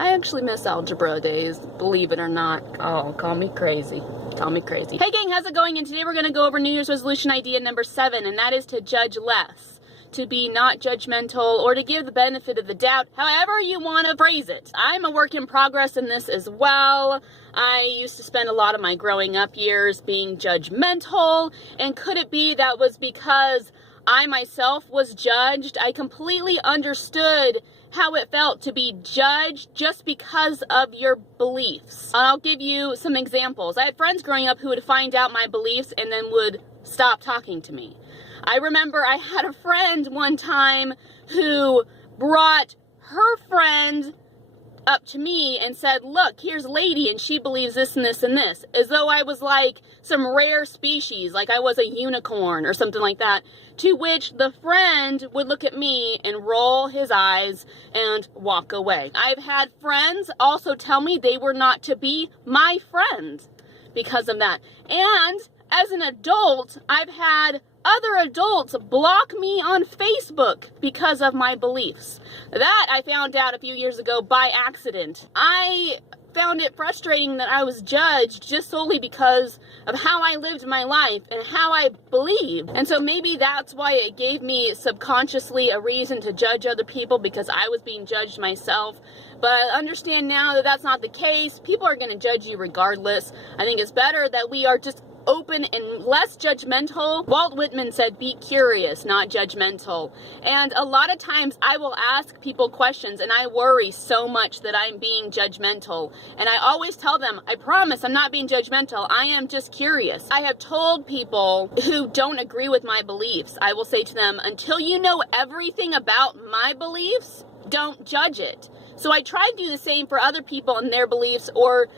I actually miss algebra days, believe it or not. Oh, call me crazy. Call me crazy. Hey gang, how's it going? And today we're going to go over New Year's resolution idea number 7, and that is to judge less. To be not judgmental, or to give the benefit of the doubt, however you want to phrase it. I'm a work in progress in this as well. I used to spend a lot of my growing up years being judgmental, and could it be that was because I myself was judged? I completely understood how it felt to be judged just because of your beliefs. I'll give you some examples. I had friends growing up who would find out my beliefs and then would stop talking to me. I remember I had a friend one time who brought her friend up to me and said, look, here's Lady and she believes this and this and this, as though I was like some rare species, like I was a unicorn or something like that, to which the friend would look at me and roll his eyes and walk away. I've had friends also tell me they were not to be my friend because of that. And as an adult, I've had other adults block me on Facebook because of my beliefs. That I found out a few years ago by accident. I found it frustrating that I was judged just solely because of how I lived my life and how I believed. And so maybe that's why it gave me subconsciously a reason to judge other people, because I was being judged myself. But understand now that that's not the case. People are going to judge you regardless. I think it's better that we are just open and less judgmental. Walt Whitman said, be curious, not judgmental. And a lot of times I will ask people questions and I worry so much that I'm being judgmental. And I always tell them, I promise I'm not being judgmental. I am just curious. I have told people who don't agree with my beliefs, I will say to them, until you know everything about my beliefs, don't judge it. So I try to do the same for other people and their beliefs, or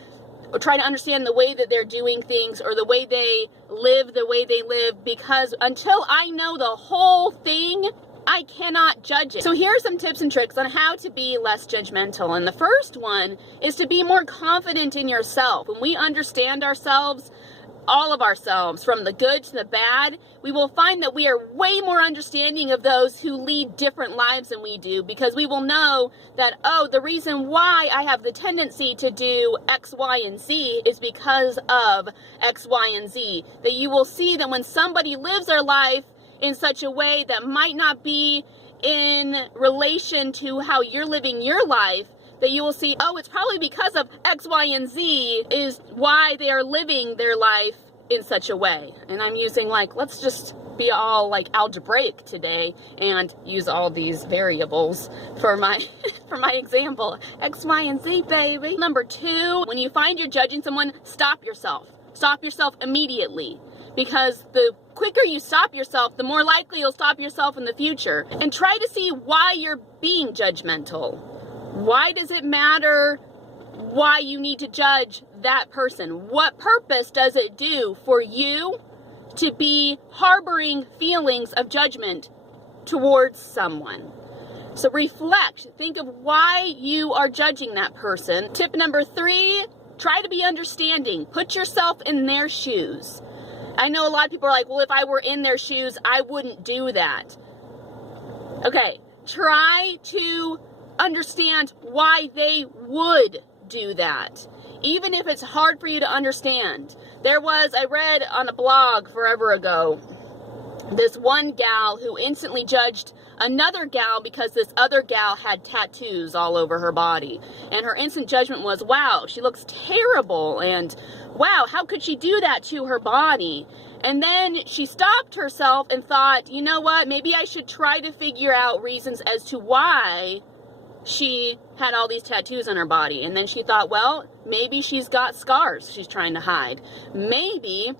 try to understand the way that they're doing things or the way they live, because until I know the whole thing, I cannot judge it. So here are some tips and tricks on how to be less judgmental. And the first one is to be more confident in yourself. When we understand ourselves, all of ourselves, from the good to the bad, we will find that we are way more understanding of those who lead different lives than we do, because we will know that, oh, the reason why I have the tendency to do X, Y, and Z is because of X, Y, and Z. That you will see that when somebody lives their life in such a way that might not be in relation to how you're living your life, that you will see, oh, it's probably because of X, Y, and Z is why they are living their life in such a way. And I'm using, like, let's just be all like algebraic today and use all these variables for my for my example. X, Y, and Z, baby. Number 2, when you find you're judging someone, stop yourself. Stop yourself immediately. Because the quicker you stop yourself, the more likely you'll stop yourself in the future. And try to see why you're being judgmental. Why does it matter why you need to judge that person? What purpose does it do for you to be harboring feelings of judgment towards someone? So reflect. Think of why you are judging that person. Tip number 3, try to be understanding. Put yourself in their shoes. I know a lot of people are like, well, if I were in their shoes, I wouldn't do that. Okay, try to understand why they would do that, even if it's hard for you to understand. I read on a blog forever ago, this one gal who instantly judged another gal because this other gal had tattoos all over her body. And her instant judgment was, wow, she looks terrible, and wow, how could she do that to her body? And then she stopped herself and thought, you know what, maybe I should try to figure out reasons as to why she had all these tattoos on her body. And then she thought, well, maybe she's got scars she's trying to hide. Maybe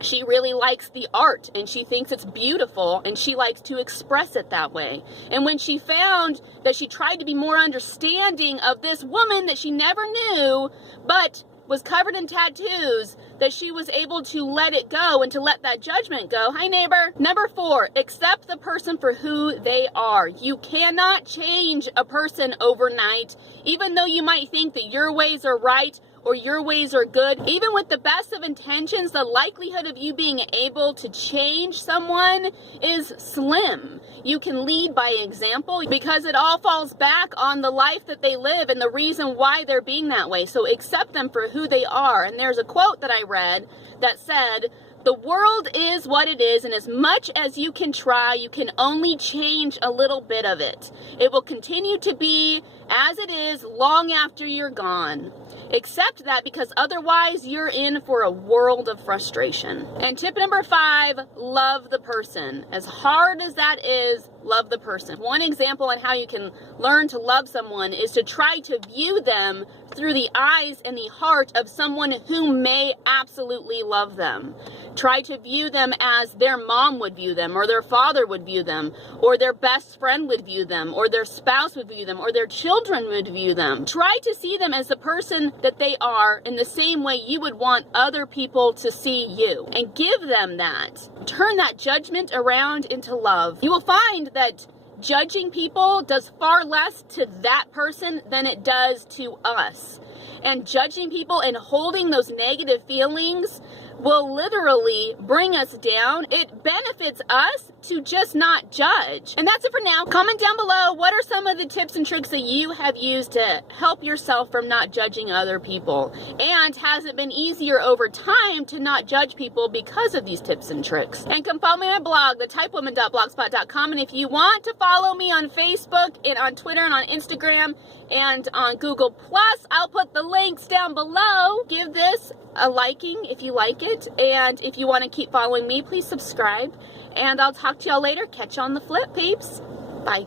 she really likes the art and she thinks it's beautiful and she likes to express it that way. And when she found that she tried to be more understanding of this woman that she never knew, but was covered in tattoos, that she was able to let it go and to let that judgment go. Hi, neighbor. Number 4, accept the person for who they are. You cannot change a person overnight. Even though you might think that your ways are right or your ways are good. Even with the best of intentions, the likelihood of you being able to change someone is slim. You can lead by example because it all falls back on the life that they live and the reason why they're being that way. So accept them for who they are. And there's a quote that I read that said, "The world is what it is, and as much as you can try, you can only change a little bit of it. It will continue to be as it is long after you're gone. Accept that, because otherwise you're in for a world of frustration." And tip number 5, love the person. As hard as that is, love the person. One example on how you can learn to love someone is to try to view them through the eyes and the heart of someone who may absolutely love them. Try to view them as their mom would view them, or their father would view them, or their best friend would view them, or their spouse would view them, or their children would view them. Try to see them as the person that they are in the same way you would want other people to see you, and give them that. Turn that judgment around into love. You will find that judging people does far less to that person than it does to us. And judging people and holding those negative feelings will literally bring us down. It benefits us to just not judge. And that's it for now. Comment down below, what are some of the tips and tricks that you have used to help yourself from not judging other people? And has it been easier over time to not judge people because of these tips and tricks? And come follow me on my blog, thetypewoman.blogspot.com. And if you want to follow me on Facebook and on Twitter and on Instagram and on Google+, I'll put the links down below. Give this a liking if you like it, and if you want to keep following me, please subscribe, and I'll talk to y'all later. Catch you on the flip, peeps. Bye.